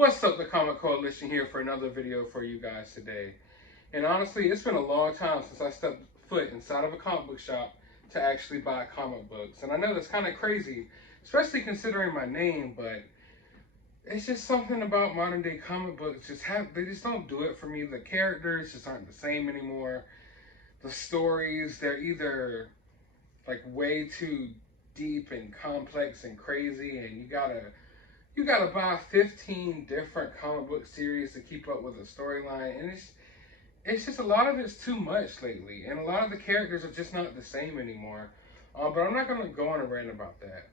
What's up, the Comic Coalition here for another video for you guys today. And honestly, it's been a long time since I stepped foot inside of a comic book shop to actually buy comic books. And I know that's kind of crazy, especially considering my name, but it's just something about modern day comic books. They just don't do it for me. The characters just aren't the same anymore. The stories, they're either like way too deep and complex and crazy, and you gotta buy 15 different comic book series to keep up with the storyline, and it's just a lot of it's too much lately, and a lot of the characters are just not the same anymore. But I'm not gonna go on a rant about that.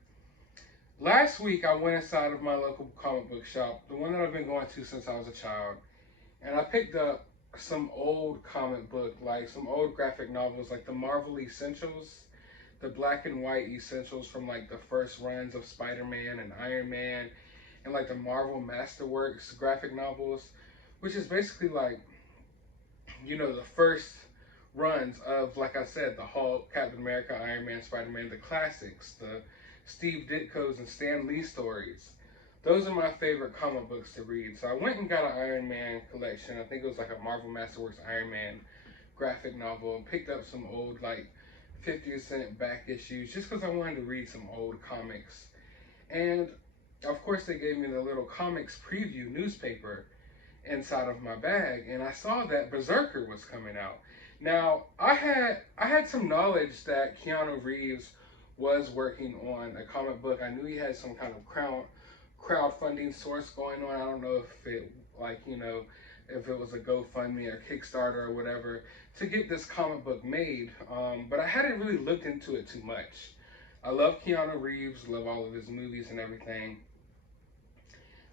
Last week I went inside of my local comic book shop, the one that I've been going to since I was a child, and I picked up some old comic book, like some old graphic novels, like the Marvel Essentials, the black and white essentials from like the first runs of Spider-Man and Iron Man, and like the Marvel Masterworks graphic novels, which is basically like, the first runs of, like I said, the Hulk, Captain America, Iron Man, Spider-Man, the classics, the Steve Ditko's and Stan Lee stories. Those are my favorite comic books to read. So I went and got an Iron Man collection. I think it was like a Marvel Masterworks Iron Man graphic novel, and picked up some old like 50-cent back issues just because I wanted to read some old comics. And of course they gave me the little comics preview newspaper inside of my bag, and I saw that BRZRKR was coming out. Now I had some knowledge that Keanu Reeves was working on a comic book. I knew he had some kind of crowdfunding source going on. I don't know if it if it was a GoFundMe or Kickstarter or whatever to get this comic book made, but I hadn't really looked into it too much. I love Keanu Reeves, love all of his movies and everything.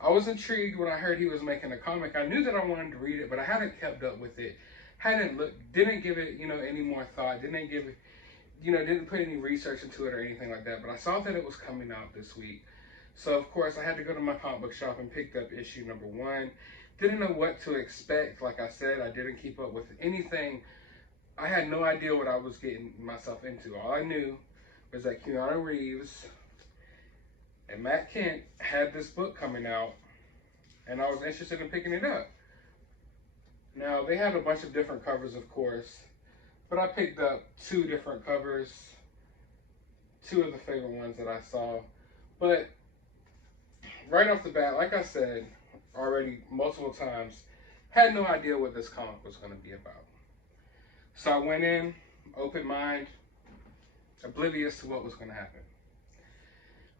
I was intrigued when I heard he was making a comic. I knew that I wanted to read it, but I hadn't kept up with it. Didn't give it, any more thought. Didn't give it, didn't put any research into it or anything like that. But I saw that it was coming out this week. So of course I had to go to my comic book shop and picked up issue number 1. Didn't know what to expect. Like I said, I didn't keep up with anything. I had no idea what I was getting myself into. All I knew was that Keanu Reeves and Matt Kent had this book coming out, and I was interested in picking it up. Now, they had a bunch of different covers, of course, but I picked up 2 different covers, 2 of the favorite ones that I saw. But right off the bat, like I said already multiple times, had no idea what this comic was going to be about. So I went in, open mind, oblivious to what was going to happen.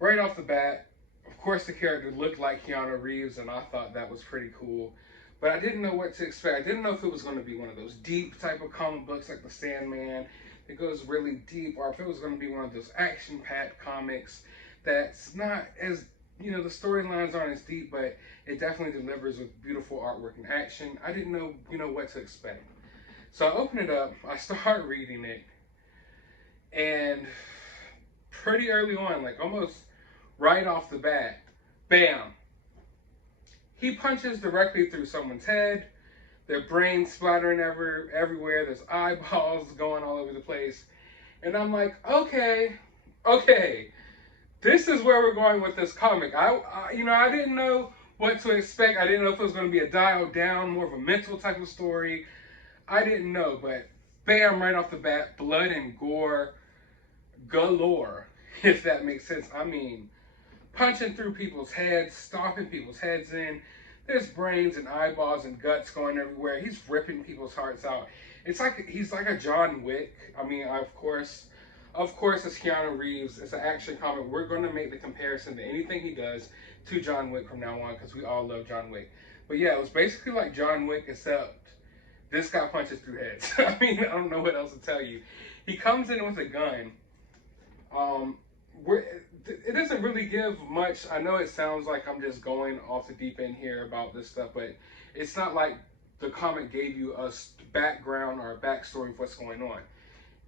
Right off the bat, of course the character looked like Keanu Reeves, and I thought that was pretty cool. But I didn't know what to expect. I didn't know if it was going to be one of those deep type of comic books like the Sandman that goes really deep, or if it was going to be one of those action-packed comics that's not as, the storylines aren't as deep, but it definitely delivers with beautiful artwork and action. I didn't know, what to expect. So I open it up, I start reading it, and pretty early on, like almost right off the bat, bam, he punches directly through someone's head. Their brains splattering everywhere. There's eyeballs going all over the place. And I'm like, okay, this is where we're going with this comic. I didn't know what to expect. I didn't know if it was going to be a dialed down, more of a mental type of story. I didn't know, but bam, right off the bat, blood and gore galore, if that makes sense. I mean, punching through people's heads, stomping people's heads in. There's brains and eyeballs and guts going everywhere. He's ripping people's hearts out. It's like he's like a John Wick. I mean, of course, it's Keanu Reeves. It's an action comic. We're going to make the comparison to anything he does to John Wick from now on, because we all love John Wick. But yeah, it was basically like John Wick, except this guy punches through heads. I mean, I don't know what else to tell you. He comes in with a gun. It doesn't really give much. I know it sounds like I'm just going off the deep end here about this stuff, but it's not like the comic gave you a background or a backstory of what's going on.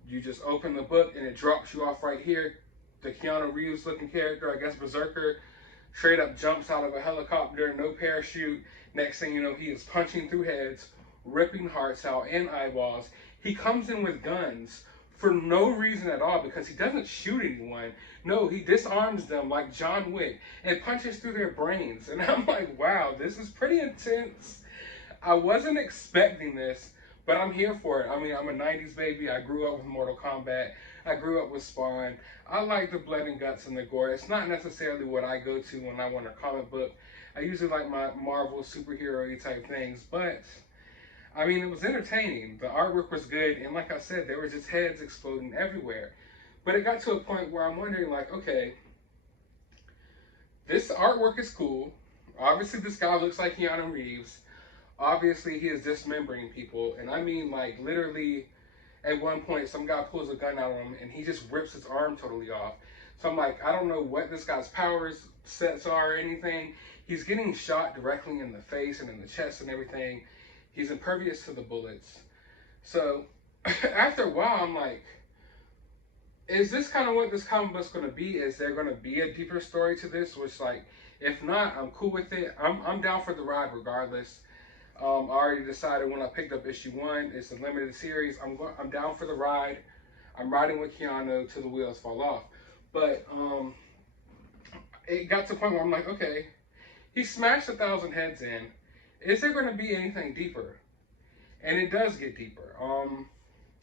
You just open the book and it drops you off right here. The Keanu Reeves looking character, I guess BRZRKR, straight up jumps out of a helicopter, no parachute. Next thing you know, he is punching through heads, ripping hearts out and eyeballs. He comes in with guns for no reason at all, because he doesn't shoot anyone. No, he disarms them like John Wick and punches through their brains. And I'm like, wow, this is pretty intense. I wasn't expecting this, but I'm here for it. I mean, I'm a 90s baby. I grew up with Mortal Kombat. I grew up with Spawn. I like the blood and guts and the gore. It's not necessarily what I go to when I want a comic book. I usually like my Marvel superhero-y type things, but I mean, it was entertaining. The artwork was good, and like I said, there was just heads exploding everywhere. But it got to a point where I'm wondering, like, okay, this artwork is cool. Obviously, this guy looks like Keanu Reeves. Obviously, he is dismembering people, and I mean, like, literally, at one point, some guy pulls a gun out of him, and he just rips his arm totally off. So I'm like, I don't know what this guy's powers sets are or anything. He's getting shot directly in the face and in the chest and everything. He's impervious to the bullets. So after a while, I'm like, is this kind of what this comic book's going to be? Is there going to be a deeper story to this? Which, like, if not, I'm cool with it. I'm down for the ride regardless. I already decided when I picked up issue 1, it's a limited series. I'm down for the ride. I'm riding with Keanu till the wheels fall off. But it got to the point where I'm like, okay, he smashed 1,000 heads in. Is there going to be anything deeper? And it does get deeper.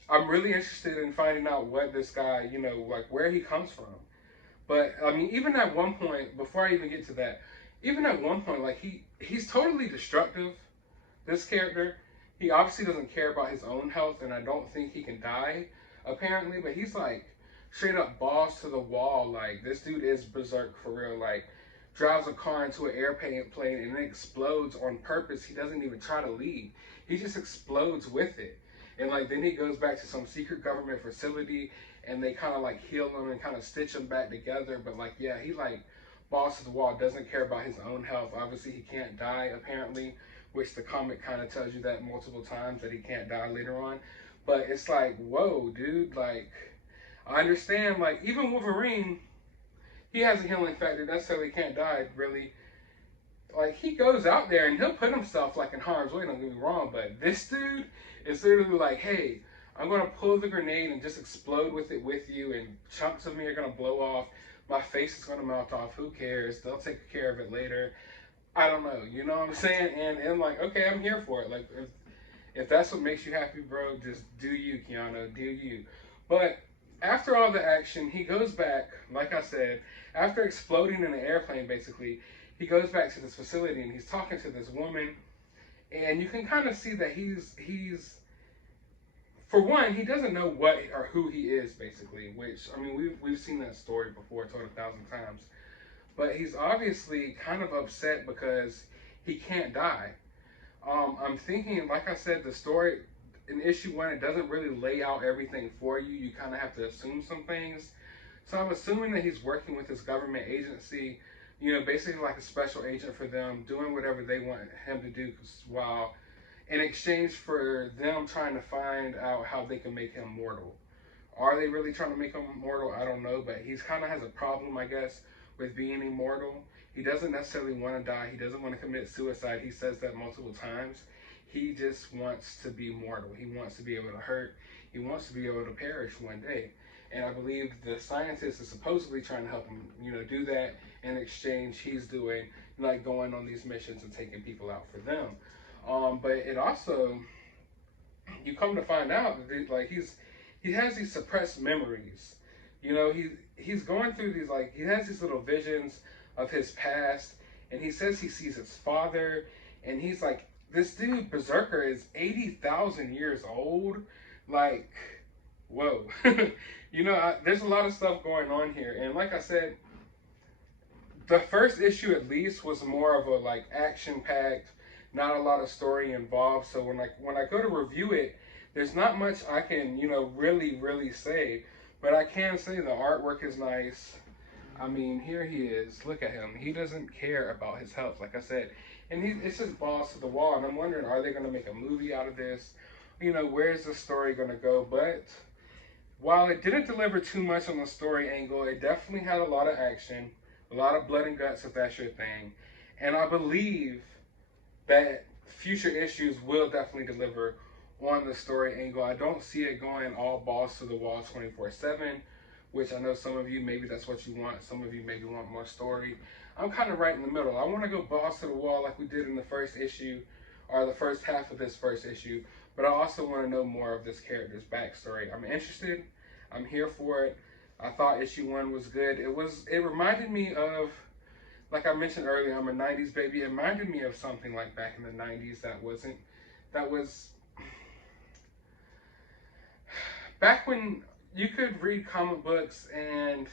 I'm really interested in finding out what this guy, you know, like where he comes from. But I mean, even at one point, before I even get to that, even at one point, like he's totally destructive. This character, he obviously doesn't care about his own health, and I don't think he can die, apparently. But he's like straight up balls to the wall. Like, this dude is berserk for real. Like, drives a car into an airplane and it explodes on purpose. He doesn't even try to leave. He just explodes with it. And like, then he goes back to some secret government facility, and they kind of like heal him and kind of stitch him back together. But like, yeah, he like balls to the wall, doesn't care about his own health. Obviously, he can't die, apparently, which the comic kind of tells you that multiple times, that he can't die later on. But it's like, whoa, dude, like, I understand, like, even Wolverine, he has a healing factor, necessarily can't die, really. Like, he goes out there and he'll put himself, like, in harm's way, don't get me wrong, but this dude is literally like, hey, I'm going to pull the grenade and just explode with it with you, and chunks of me are going to blow off. My face is going to melt off. Who cares? They'll take care of it later. I don't know, you know what I'm saying? And like, okay, I'm here for it. Like, if that's what makes you happy, bro, just do you, Keanu, do you. But after all the action, he goes back, like I said, after exploding in an airplane, basically, he goes back to this facility and he's talking to this woman, and you can kind of see that he's for one, he doesn't know what or who he is, basically, which, I mean, we've seen that story before, told 1,000 times. But he's obviously kind of upset because he can't die. I'm thinking, like I said, the story in issue 1, it doesn't really lay out everything for you. You kind of have to assume some things. So I'm assuming that he's working with this government agency, you know, basically like a special agent for them, doing whatever they want him to do, while in exchange for them trying to find out how they can make him mortal. Are they really trying to make him mortal? I don't know, but he's kind of has a problem, I guess, with being immortal. He doesn't necessarily want to die. He doesn't want to commit suicide. He says that multiple times. He just wants to be mortal. He wants to be able to hurt. He wants to be able to perish one day. And I believe the scientist is supposedly trying to help him, you know, do that. In exchange, he's doing, like, going on these missions and taking people out for them. But it also, you come to find out that, like, he has these suppressed memories. You know, he's going through these, like, he has these little visions of his past, and he says he sees his father, and he's like, this dude, Berserker, is 80,000 years old. Like, whoa. You know, there's a lot of stuff going on here, and like I said, the first issue at least was more of a, like, action-packed, not a lot of story involved. So when I go to review it, there's not much I can, you know, really say. But I can say the artwork is nice. I mean, here he is. Look at him. He doesn't care about his health, like I said. And it's just balls to the wall. And I'm wondering, are they going to make a movie out of this? You know, where's the story going to go? But while it didn't deliver too much on the story angle, it definitely had a lot of action, a lot of blood and guts, if that's your thing. And I believe that future issues will definitely deliver on the story angle. I don't see it going all balls to the wall 24/7, which I know some of you, maybe that's what you want. Some of you maybe want more story. I'm kind of right in the middle. I want to go balls to the wall like we did in the first issue, or the first half of this first issue, but I also want to know more of this character's backstory. I'm interested. I'm here for it. I thought issue 1 was good. It reminded me of, like I mentioned earlier, I'm a 90s baby. It reminded me of something like back in the 90s that was back when you could read comic books and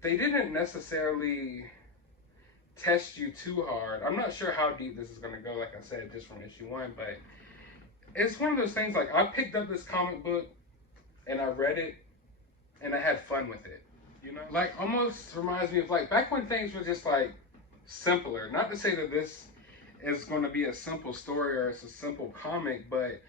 they didn't necessarily test you too hard. I'm not sure how deep this is going to go, like I said, just from issue 1, but it's one of those things, like, I picked up this comic book and I read it and I had fun with it, you know? Like, almost reminds me of, like, back when things were just, like, simpler. Not to say that this is going to be a simple story or it's a simple comic, but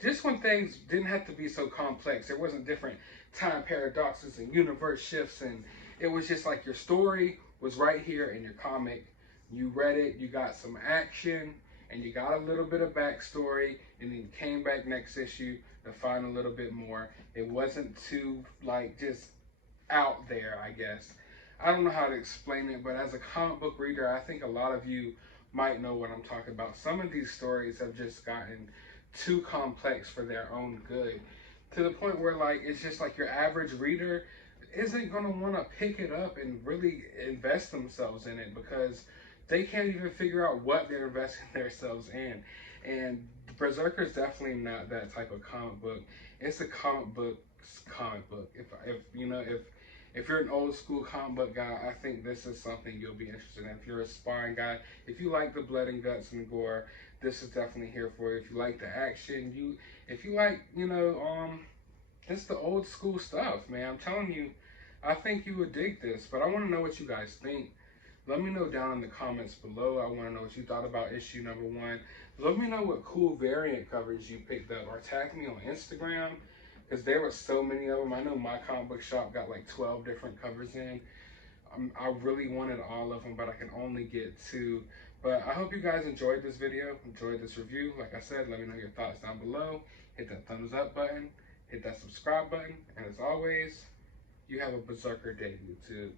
just when things didn't have to be so complex. There wasn't different time paradoxes and universe shifts, and it was just like your story was right here in your comic. You read it, you got some action, and you got a little bit of backstory, and then you came back next issue to find a little bit more. It wasn't too, like, just out there, I guess. I don't know how to explain it, but as a comic book reader, I think a lot of you might know what I'm talking about. Some of these stories have just gotten too complex for their own good, to the point where, like, it's just like your average reader isn't going to want to pick it up and really invest themselves in it because they can't even figure out what they're investing themselves in. And Berserker is definitely not that type of comic book. It's a comic book. If you know, if you're an old school comic book guy, I think this is something you'll be interested in. If you're a sparring guy, if you like the blood and guts and gore, this is definitely here for you. If you like the action, if you like, you know, just the old school stuff, man. I'm telling you, I think you would dig this. But I want to know what you guys think. Let me know down in the comments below. I want to know what you thought about issue number 1. Let me know what cool variant covers you picked up, or tag me on Instagram, because there were so many of them. I know my comic book shop got like 12 different covers in. I really wanted all of them, but I can only get 2. But I hope you guys enjoyed this video, enjoyed this review. Like I said, let me know your thoughts down below. Hit that thumbs up button, hit that subscribe button, and as always, you have a Berserker day, YouTube.